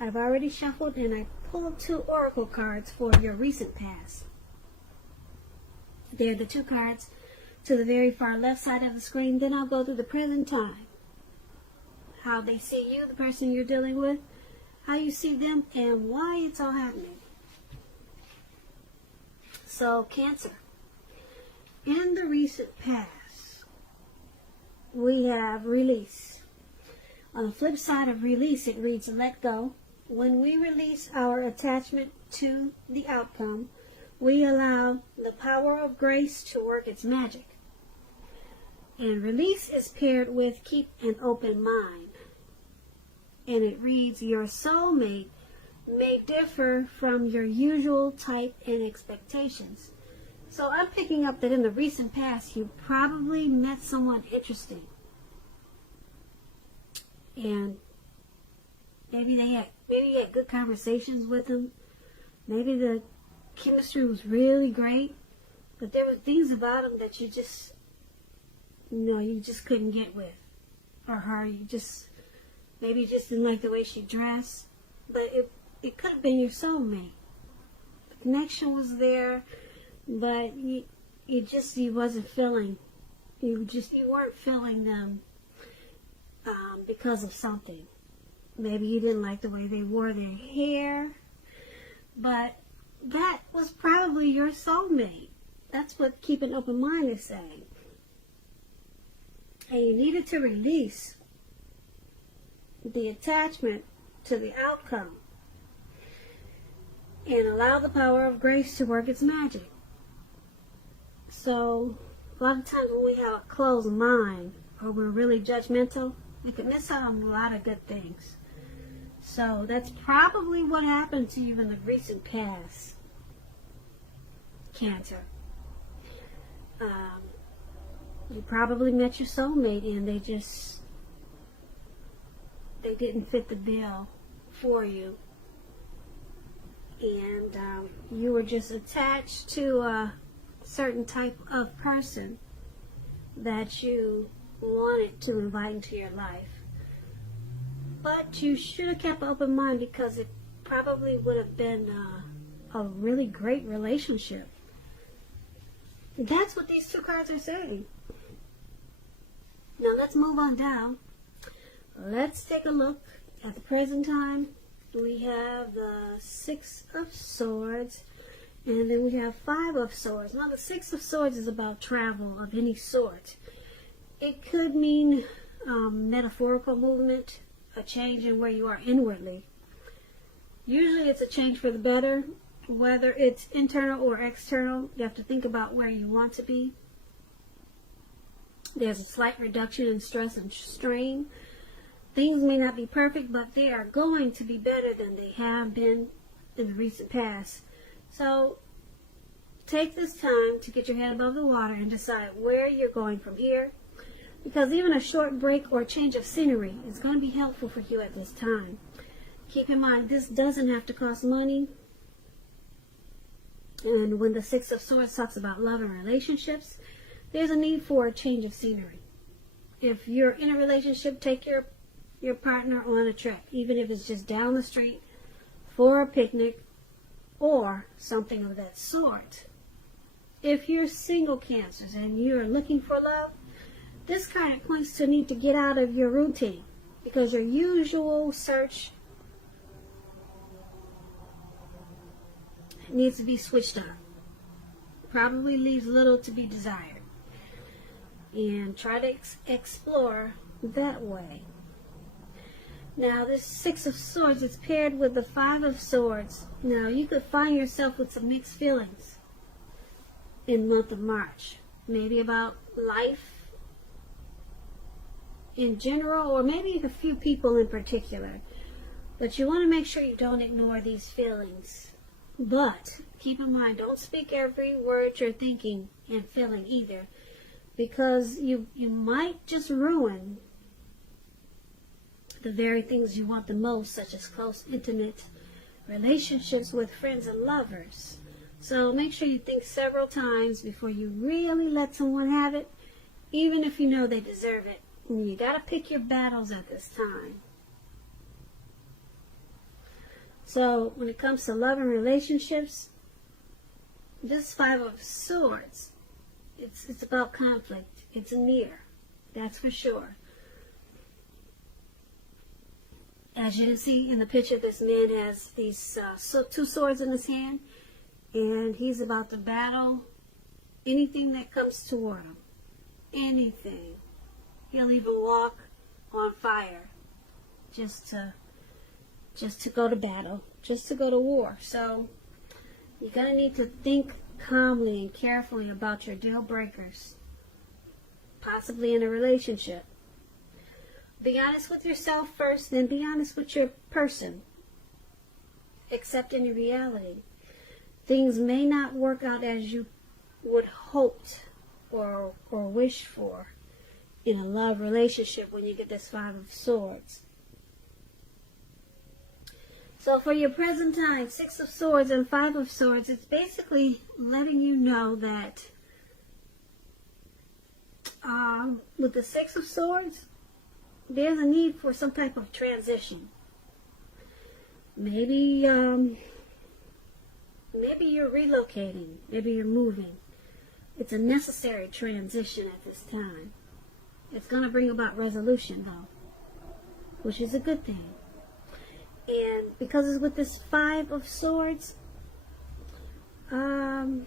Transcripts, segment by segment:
I've already shuffled and I pulled 2 oracle cards for your recent past. They're the 2 cards to the very far left side of the screen. Then I'll go through the present time. How they see you, the person you're dealing with, how you see them, and why it's all happening. So, Cancer. In the recent past, we have release. On the flip side of release, it reads let go. When we release our attachment to the outcome, we allow the power of grace to work its magic. And release is paired with keep an open mind. And it reads, your soulmate may differ from your usual type and expectations. So I'm picking up that in the recent past, you probably met someone interesting. And maybe you had good conversations with them. Maybe the chemistry was really great. But there were things about them that you just couldn't get with. Or her, maybe you just didn't like the way she dressed. But it could have been your soulmate. The connection was there, but you wasn't feeling. You weren't feeling them because of something. Maybe you didn't like the way they wore their hair, but that was probably your soulmate. That's what keep an open mind is saying. And you needed to release the attachment to the outcome and allow the power of grace to work its magic. So, a lot of times when we have a closed mind or we're really judgmental, we can miss out on a lot of good things. So, that's probably what happened to you in the recent past, Cancer. You probably met your soulmate and they didn't fit the bill for you. And you were just attached to a certain type of person that you wanted to invite into your life. But you should have kept an open mind because it probably would have been a really great relationship. That's what these 2 cards are saying. Now let's move on down. Let's take a look at the present time. We have the 6 of Swords, and then we have 5 of Swords. Now the 6 of Swords is about travel of any sort. It could mean metaphorical movement, a change in where you are inwardly. Usually it's a change for the better. Whether it's internal or external, you have to think about where you want to be. There's a slight reduction in stress and strain. Things may not be perfect, but they are going to be better than they have been in the recent past. So take this time to get your head above the water and decide where you're going from here. Because even a short break or change of scenery is going to be helpful for you at this time. Keep in mind, this doesn't have to cost money. And when the 6 of Swords talks about love and relationships, there's a need for a change of scenery. If you're in a relationship, take your partner on a trip, even if it's just down the street for a picnic or something of that sort. If you're single, Cancers, and you're looking for love, this kind of points to a need to get out of your routine because your usual search needs to be switched on. Probably leaves little to be desired. And try to explore that way. Now this 6 of Swords is paired with the 5 of Swords. Now you could find yourself with some mixed feelings in the month of March. Maybe about life in general, or maybe a few people in particular. But you want to make sure you don't ignore these feelings. But keep in mind, don't speak every word you're thinking and feeling either, because you might just ruin the very things you want the most, such as close, intimate relationships with friends and lovers. So make sure you think several times before you really let someone have it, even if you know they deserve it. And you got to pick your battles at this time. So when it comes to love and relationships, this Five of Swords, it's about conflict. It's near, that's for sure. As you can see in the picture, this man has these two swords in his hand, and he's about to battle anything that comes toward him. Anything. He'll even walk on fire just to go to battle, just to go to war. So you're going to need to think calmly and carefully about your deal breakers, possibly in a relationship. Be honest with yourself first, then be honest with your person. Accept any reality. Things may not work out as you would hoped or wish for in a love relationship when you get this Five of Swords. So for your present time, Six of Swords and Five of Swords, it's basically letting you know that with the Six of Swords, there's a need for some type of transition. Maybe you're relocating. Maybe you're moving. It's a necessary transition at this time. It's going to bring about resolution, though, which is a good thing. And because it's with this Five of Swords, you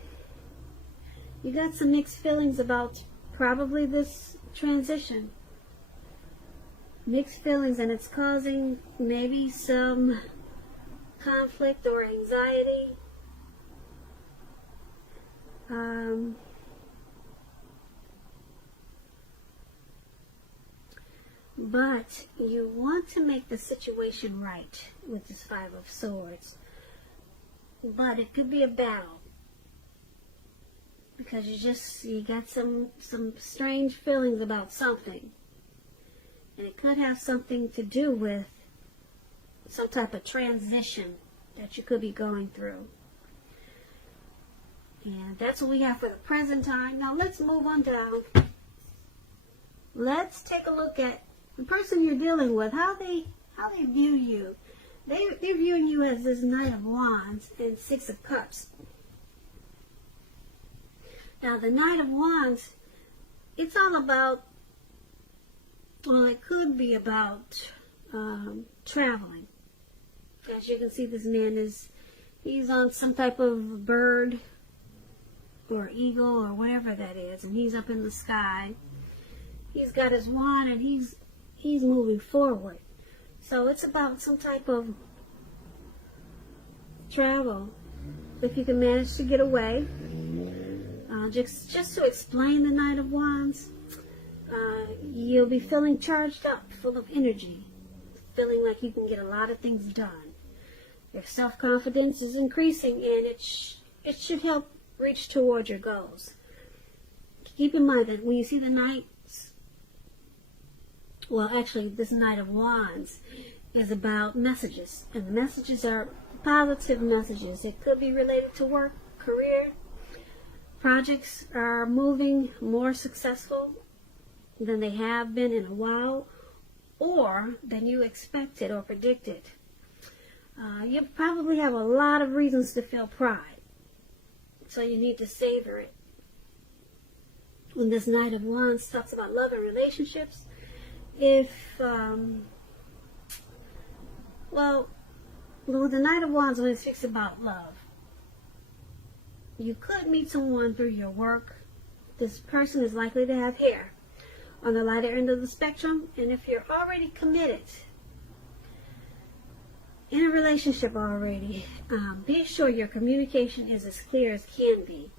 got some mixed feelings about probably this transition. Mixed feelings, and it's causing maybe some conflict or anxiety. But you want to make the situation right with this Five of Swords. But it could be a battle, because you got some strange feelings about something. And it could have something to do with some type of transition that you could be going through. And that's what we have for the present time. Now let's move on down. Let's take a look at the person you're dealing with, how they view you. They're viewing you as this Knight of Wands and Six of Cups. Now the Knight of Wands, it's all about, well, it could be about traveling. As you can see, this man he's on some type of bird or eagle or whatever that is, and he's up in the sky. He's got his wand, and he's moving forward. So it's about some type of travel, if you can manage to get away. Just to explain the Knight of Wands, you'll be feeling charged up, full of energy, feeling like you can get a lot of things done. Your self-confidence is increasing, and it should help reach toward your goals. Keep in mind that when you see the Knights, well, actually, this Knight of Wands is about messages, and the messages are positive messages. It could be related to work, career. Projects are moving more successful than they have been in a while, or than you expected or predicted. You probably have a lot of reasons to feel pride, so you need to savor it. When this Knight of Wands talks about love and relationships, with the Knight of Wands, when it speaks about love, you could meet someone through your work. This person is likely to have hair on the lighter end of the spectrum, and if you're already committed in a relationship already, be sure your communication is as clear as can be.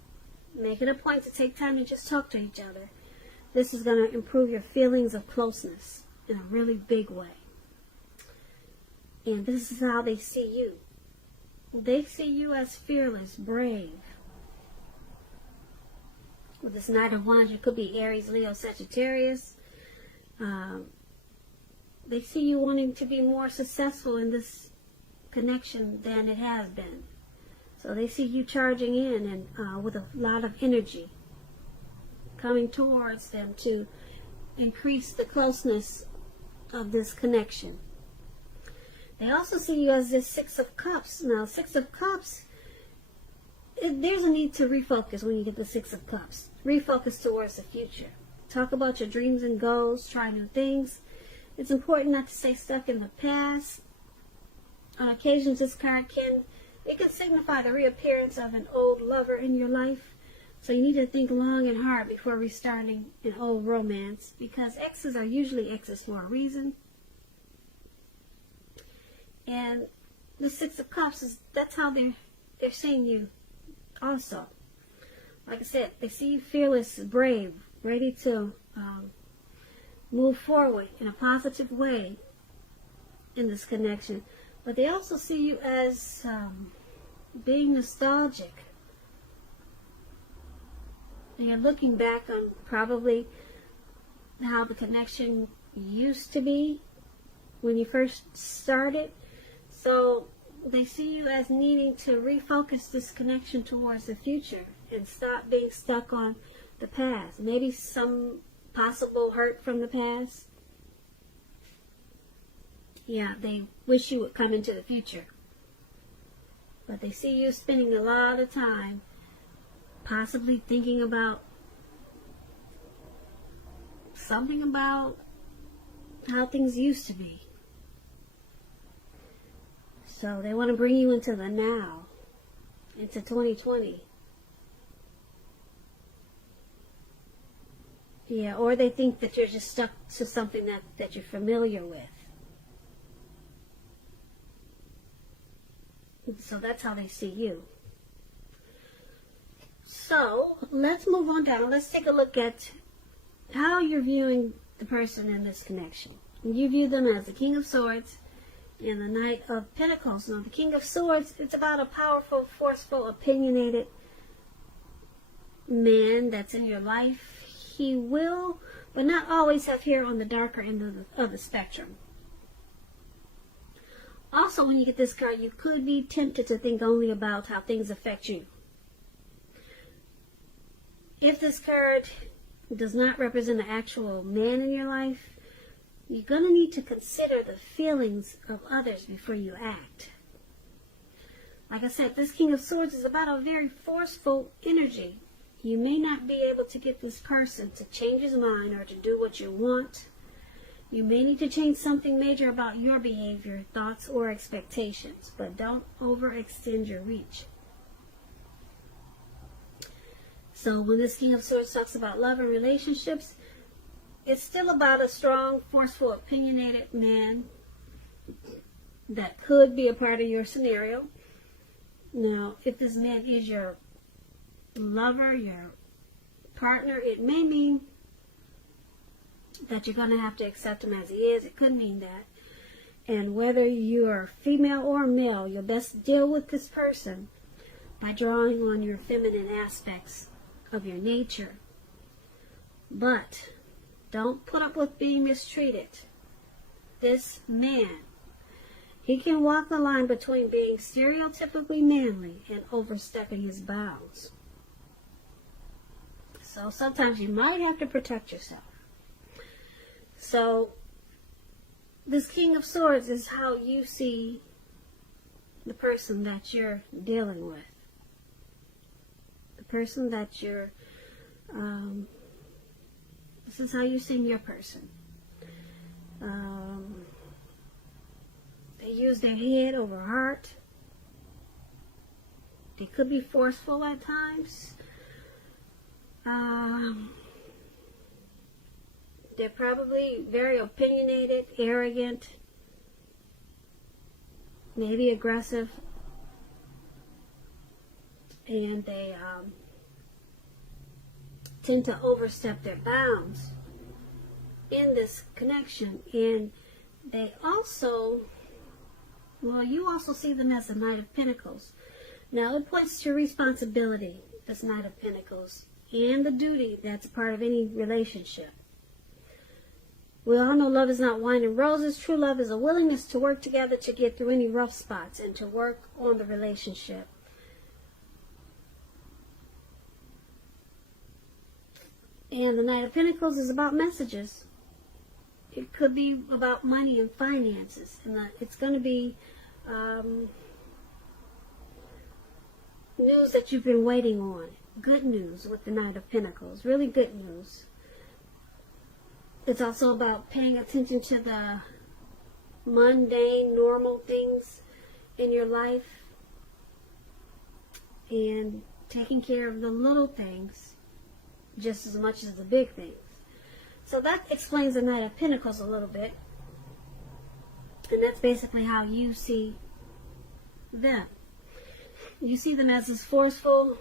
Make it a point to take time and just talk to each other. This is going to improve your feelings of closeness in a really big way. And this is how they see you. They see you as fearless, brave. With this Knight of Wands, you could be Aries, Leo, Sagittarius. They see you wanting to be more successful in this connection than it has been. So they see you charging in and with a lot of energy coming towards them to increase the closeness of this connection. They also see you as this Six of Cups. Now, Six of Cups, there's a need to refocus when you get the Six of Cups. Refocus towards the future. Talk about your dreams and goals. Try new things. It's important not to stay stuck in the past. On occasions, this card can signify the reappearance of an old lover in your life. So you need to think long and hard before restarting an old romance, because exes are usually exes for a reason. And the Six of Cups, that's how they're seeing you also. Like I said, they see you fearless, brave, ready to move forward in a positive way in this connection. But they also see you as being nostalgic. And you're looking back on probably how the connection used to be when you first started. So they see you as needing to refocus this connection towards the future and stop being stuck on the past. Maybe some possible hurt from the past. Yeah, they wish you would come into the future. But they see you spending a lot of time possibly thinking about something about how things used to be. So they want to bring you into the now, into 2020. Yeah, or they think that you're just stuck to something that you're familiar with. So that's how they see you. So let's move on down. Let's take a look at how you're viewing the person in this connection. You view them as the King of Swords and the Knight of Pentacles. Now, the King of Swords, it's about a powerful, forceful, opinionated man that's in your life. He will, but not always, have hair on the darker end of the spectrum. Also, when you get this card, you could be tempted to think only about how things affect you. If this card does not represent an actual man in your life, you're going to need to consider the feelings of others before you act. Like I said, this King of Swords is about a very forceful energy. You may not be able to get this person to change his mind or to do what you want. You may need to change something major about your behavior, thoughts, or expectations, but don't overextend your reach. So when this King of Swords talks about love and relationships, it's still about a strong, forceful, opinionated man that could be a part of your scenario. Now, if this man is your lover, your partner, it may mean that you're going to have to accept him as he is. It could mean that. And whether you're female or male, you'll best deal with this person by drawing on your feminine aspects of your nature. But don't put up with being mistreated. This man, he can walk the line between being stereotypically manly and overstepping his bounds. So sometimes you might have to protect yourself. So this King of Swords is how you see the person that you're dealing with. The person that you're, this is how you're seeing your person. They use their head over heart. They could be forceful at times. They're probably very opinionated, arrogant, maybe aggressive, and they tend to overstep their bounds in this connection. And they also, well, you also see them as the Knight of Pentacles. Now, it points to responsibility, this Knight of Pentacles, and the duty that's a part of any relationship. We all know love is not wine and roses. True love is a willingness to work together to get through any rough spots and to work on the relationship. And the Knight of Pentacles is about messages. it could be about money and finances, and it's going to be news that you've been waiting on. Good news with the Knight of Pentacles, really good news. It's also about paying attention to the mundane, normal things in your life and taking care of the little things just as much as the big things. So that explains the Knight of Pentacles a little bit. And that's basically how you see them. You see them as this forceful,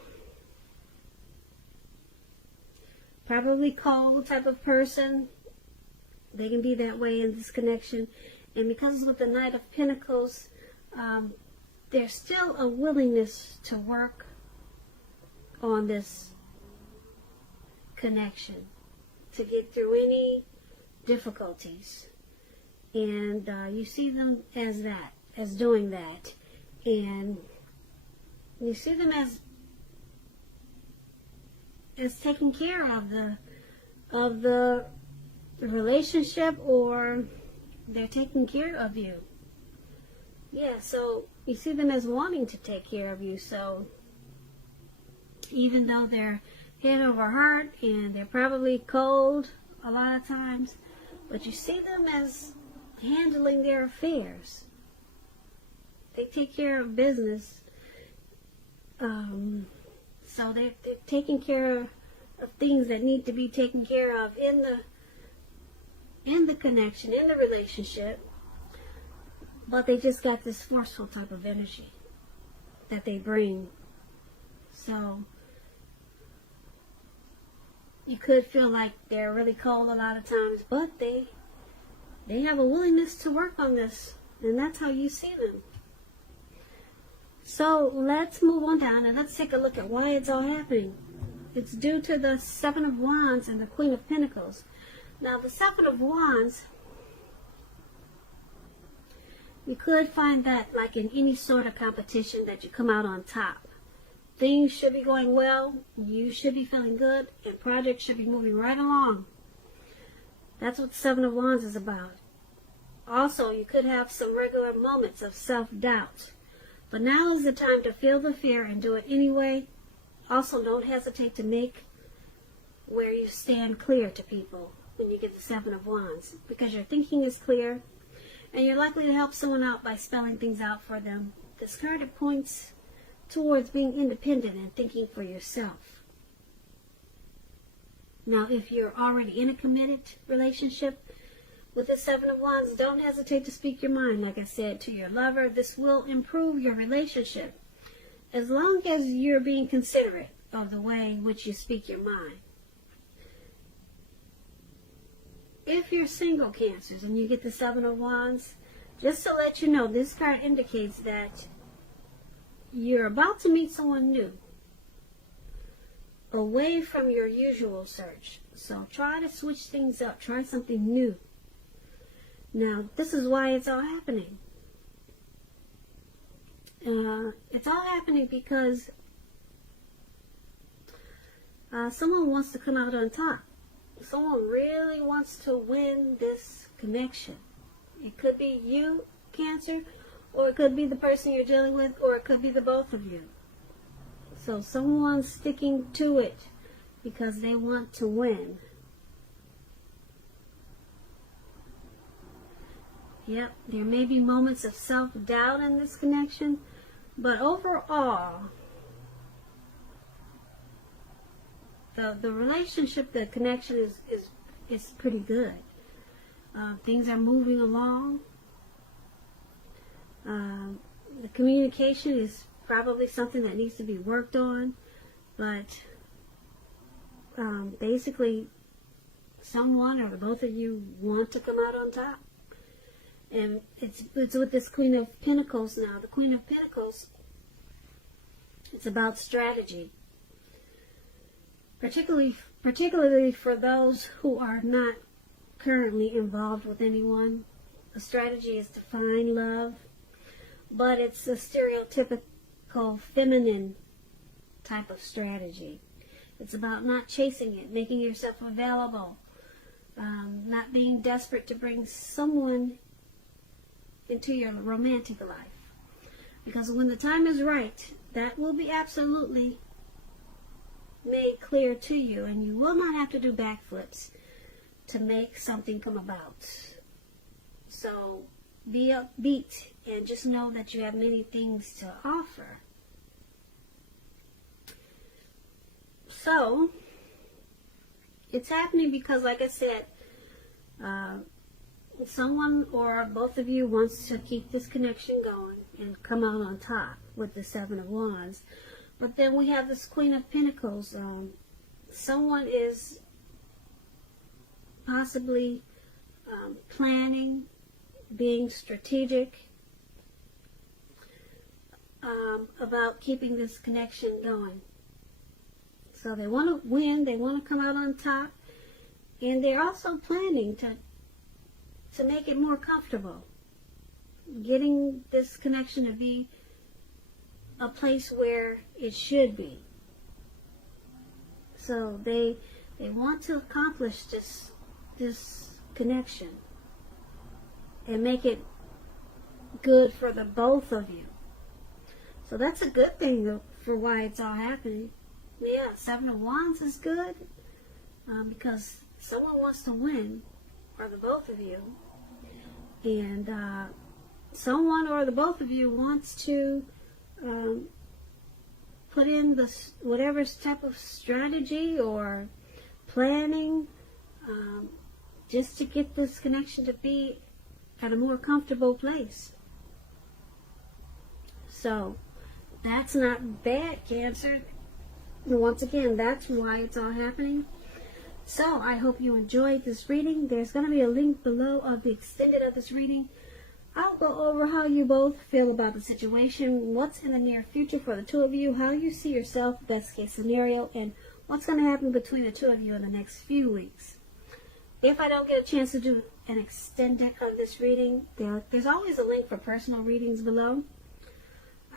probably cold type of person. They can be that way in this connection. And because with the Knight of Pentacles, there's still a willingness to work on this connection, to get through any difficulties. And you see them as that, as doing that. And you see them as taking care of the relationship, or they're taking care of you. Yeah, so you see them as wanting to take care of you. So even though they're head over heart and they're probably cold a lot of times, but you see them as handling their affairs. They take care of business. So they're taking care of things that need to be taken care of in the connection, in the relationship. But they just got this forceful type of energy that they bring. So you could feel like they're really cold a lot of times, but they have a willingness to work on this, and that's how you see them. So let's move on down and let's take a look at why it's all happening. It's due to the Seven of Wands and the Queen of Pentacles. Now the Seven of Wands, you could find that like in any sort of competition that you come out on top. Things should be going well, you should be feeling good, and projects should be moving right along. That's what the Seven of Wands is about. Also, you could have some regular moments of self-doubt. But now is the time to feel the fear and do it anyway. Also, don't hesitate to make where you stand clear to people when you get the Seven of Wands, because your thinking is clear and you're likely to help someone out by spelling things out for them. This card points towards being independent and thinking for yourself. Now, if you're already in a committed relationship with the Seven of Wands, don't hesitate to speak your mind, like I said, to your lover. This will improve your relationship as long as you're being considerate of the way in which you speak your mind. If you're single, Cancers, and you get the Seven of Wands, just to let you know, this card indicates that you're about to meet someone new, away from your usual search. So try to switch things up. Try something new. Now, this is why it's all happening. It's all happening because someone wants to come out on top. Someone really wants to win this connection. It could be you, Cancer, or it could be the person you're dealing with, or it could be the both of you. So someone's sticking to it because they want to win. Yep, there may be moments of self-doubt in this connection, but overall, the relationship, the connection is pretty good. Things are moving along. The communication is probably something that needs to be worked on, but basically, someone or both of you want to come out on top. And it's with this Queen of Pentacles now. The Queen of Pentacles, it's about strategy. Particularly for those who are not currently involved with anyone. The strategy is to find love, but it's a stereotypical feminine type of strategy. It's about not chasing it, making yourself available not being desperate to bring someone into your romantic life. Because when the time is right, that will be absolutely made clear to you, and you will not have to do backflips to make something come about. So be upbeat and just know that you have many things to offer. So it's happening because, like I said, someone or both of you wants to keep this connection going and come out on top with the Seven of Wands. But then we have this Queen of Pentacles. Someone is possibly planning, being strategic about keeping this connection going. So they want to win, they want to come out on top, and they're also planning to make it more comfortable, getting this connection to be a place where it should be. So they want to accomplish this connection and make it good for the both of you. So that's a good thing for why it's all happening. Yeah, Seven of Wands is good because someone wants to win, or the both of you, and someone or the both of you wants to put in whatever type of strategy or planning just to get this connection to be at a more comfortable place. So that's not bad, Cancer. Once again, that's why it's all happening. So I hope you enjoyed this reading. There's going to be a link below of the extended of this reading. I'll go over how you both feel about the situation, what's in the near future for the two of you, how you see yourself, best case scenario, and what's going to happen between the two of you in the next few weeks. If I don't get a chance to do an extended of this reading, there's always a link for personal readings below.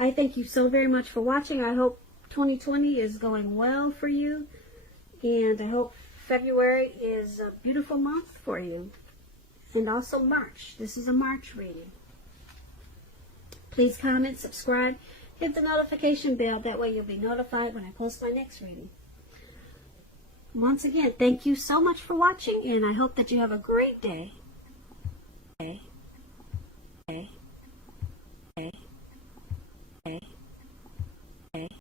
I thank you so very much for watching. I hope 2020 is going well for you, and I hope February is a beautiful month for you, and also March. This is a March reading. Please comment, subscribe, hit the notification bell. That way you'll be notified when I post my next reading. Once again, thank you so much for watching, and I hope that you have a great day.